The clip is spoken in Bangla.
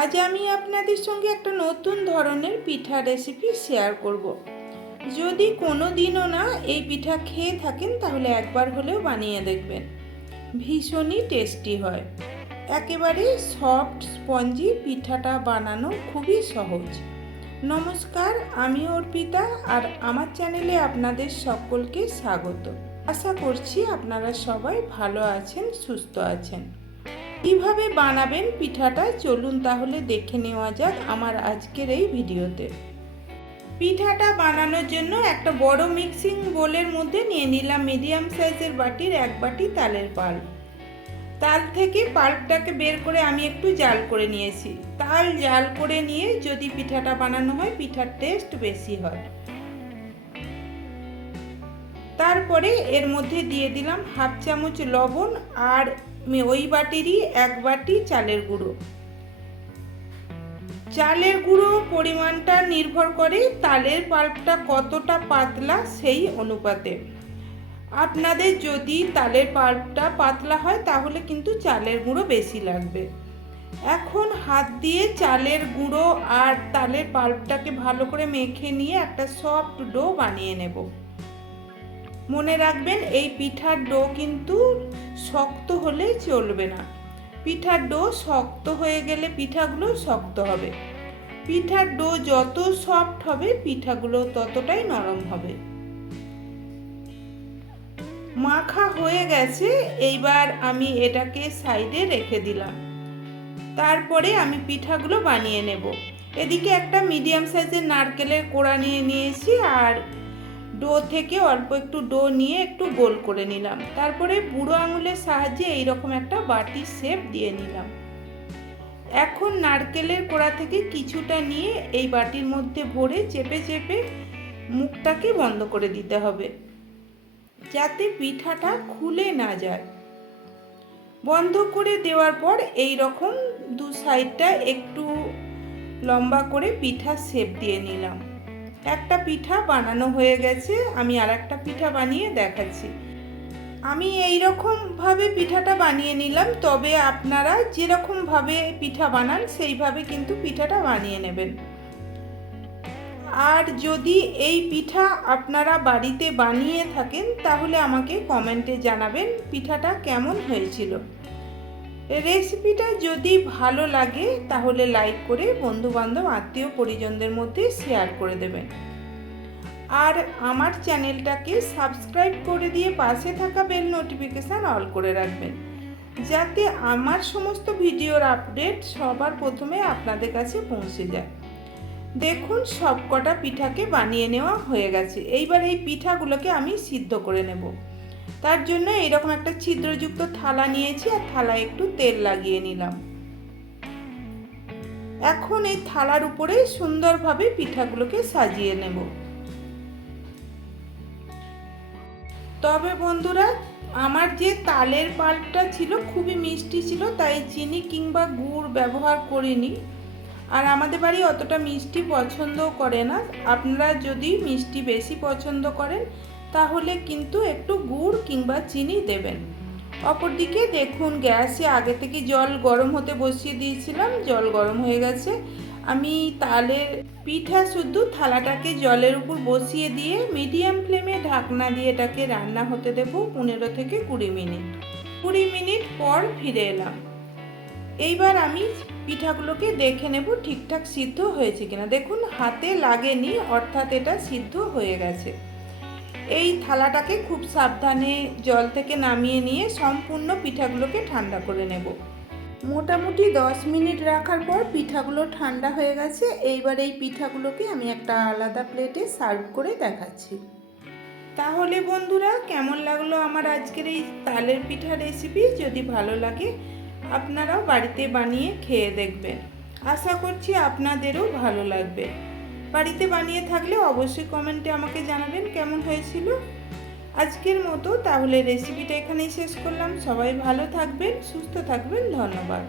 আজ আমি আপনাদের সঙ্গে একটা নতুন ধরনের পিঠা রেসিপি শেয়ার করব। যদি কোনো দিনও না এই পিঠা খেয়ে থাকেন তাহলে একবার হলেও বানিয়ে দেখবেন। ভীষণই টেস্টি হয়, একেবারে সফট স্পঞ্জি। পিঠাটা বানানো খুবই সহজ। নমস্কার, আমি অর্পিতা, আর আমার চ্যানেলে আপনাদের সকলকে স্বাগত। আশা করছি আপনারা সবাই ভালো আছেন, সুস্থ আছেন। কিভাবে বানাবেন পিঠাটা চলুন তাহলে দেখে নেওয়া যাক আমার আজকের এই ভিডিওতে। পিঠাটা বানানোর জন্য একটা বড় মিক্সিং বোলের মধ্যে নিয়ে নিলাম মিডিয়াম সাইজের বাটির 1 বাটি তালের পাল্প। তাল থেকে পাল্পটাকে বের করে আমি একটু জাল করে নিয়েছি। তাল জাল করে নিয়ে যদি পিঠাটা বানানো হয় পিঠার টেস্ট বেশি হয়। তারপরে এর মধ্যে দিয়ে দিলাম 1/2 চামচ লবণ আর ওই বাটিরই 1 বাটি চালের গুঁড়ো। চালের গুঁড়ো পরিমাণটা নির্ভর করে তালের পাল্পটা কতটা পাতলা সেই অনুপাতে। আপনাদের যদি তালের পাল্পটা পাতলা হয় তাহলে কিন্তু চালের গুঁড়ো বেশি লাগবে। এখন হাত দিয়ে চালের গুঁড়ো আর তালের পাল্পটাকে ভালো করে মেখে নিয়ে একটা সফট ডো বানিয়ে নেব। মনে রাখবেন এই পিঠার ডো কিন্তু শক্ত হলে চলবে না। পিঠার ডো শক্ত হয়ে গেলে পিঠাগুলো শক্ত হবে। পিঠার ডো যত সফট হবে পিঠাগুলো ততটাই নরম হবে। মাখা হয়ে গেছে, এইবার আমি এটাকে সাইডে রেখে দিলাম। তারপরে আমি পিঠাগুলো বানিয়ে নেব। এদিকে একটা মিডিয়াম সাইজের নারকেলের কোড়া নিয়ে নিয়েছি, আর ডো থেকে অল্প একটু ডো নিয়ে একটু গোল করে নিলাম। তারপরে বুড়ো আঙুলের সাহায্যে এইরকম একটা বাটির শেপ দিয়ে নিলাম। এখন নারকেলের কোড়া থেকে কিছুটা নিয়ে এই বাটির মধ্যে ভরে চেপে চেপে মুখটাকে বন্ধ করে দিতে হবে, যাতে পিঠাটা খুলে না যায়। বন্ধ করে দেওয়ার পর এই রকম দু সাইডটা একটু লম্বা করে পিঠা শেপ দিয়ে নিলাম। একটা পিঠা বানানো হয়ে গেছে, আমি আর একটা পিঠা বানিয়ে দেখাচ্ছি। আমি এই রকমভাবে পিঠাটা বানিয়ে নিলাম, তবে আপনারা যেরকমভাবে পিঠা বানান সেইভাবে কিন্তু পিঠাটা বানিয়ে নেবেন। আর যদি এই পিঠা আপনারা বাড়িতে বানিয়ে থাকেন তাহলে আমাকে কমেন্টে জানাবেন পিঠাটা কেমন হয়েছিল। রেসিপিটা যদি ভালো লাগে তাহলে লাইক করে বন্ধুবান্ধব আত্মীয় পরিজনদের মধ্যে শেয়ার করে দেবেন। আর আমার চ্যানেলটাকে সাবস্ক্রাইব করে দিয়ে পাশে থাকা বেল নোটিফিকেশান অল করে রাখবেন, যাতে আমার সমস্ত ভিডিওর আপডেট সবার প্রথমে আপনাদের কাছে পৌঁছে যায়। দেখুন সবকটা পিঠাকে বানিয়ে নেওয়া হয়ে গেছে। এইবার এই পিঠাগুলোকে আমি সিদ্ধ করে নেব। তার জন্য এরকম একটা ছিদ্রযুক্ত থালা নিয়েছি, আর থালায় একটু তেল লাগিয়ে নিলাম। এখন এই থালার উপরে সুন্দরভাবে পিঠাগুলোকে সাজিয়ে নেব। তবে বন্ধুরা, আমার যে তালের পাল্পটা ছিল খুবই মিষ্টি ছিল, তাই চিনি কিংবা গুড় ব্যবহার করিনি। আর আমাদের বাড়ি অতটা মিষ্টি পছন্দও করে না। আপনারা যদি মিষ্টি বেশি পছন্দ করেন তাহলে কিন্তু একটু গুড় কিংবা চিনি দেবেন। অপরদিকে দেখুন গ্যাসে আগে থেকে জল গরম হতে বসিয়ে দিয়েছিলাম, জল গরম হয়ে গেছে। আমি তালের পিঠা শুদ্ধ থালাটাকে জলের উপর বসিয়ে দিয়ে মিডিয়াম ফ্লেমে ঢাকনা দিয়ে এটাকে রান্না হতে দেব 15 থেকে 20 মিনিট। 20 মিনিট পর ফিরে এলাম। এইবার আমি পিঠাগুলোকে দেখে নেব ঠিকঠাক সিদ্ধ হয়েছে কিনা। দেখুন হাতে লাগেনি, অর্থাৎ এটা সিদ্ধ হয়ে গেছে। এই থালাটাকে খুব সাবধানে জল থেকে নামিয়ে নিয়ে সম্পূর্ণ পিঠাগুলোকে ঠান্ডা করে নেব। মোটামুটি 10 মিনিট রাখার পর পিঠাগুলো ঠান্ডা হয়ে গেছে। এইবার এই পিঠাগুলোকে আমি একটা আলাদা প্লেটে সার্ভ করে দেখাচ্ছি। তাহলে বন্ধুরা, কেমন লাগলো আমার আজকের এই তালের পিঠা রেসিপি? যদি ভালো লাগে আপনারাও বাড়িতে বানিয়ে খেয়ে দেখবেন। আশা করছি আপনাদেরও ভালো লাগবে। বাড়িতে বানিয়ে থাকলে অবশ্যই কমেন্টে আমাকে জানাবেন কেমন হয়েছিল। আজকের মতো তাহলে রেসিপিটা এখানেই শেষ করলাম। সবাই ভালো থাকবেন, সুস্থ থাকবেন। ধন্যবাদ।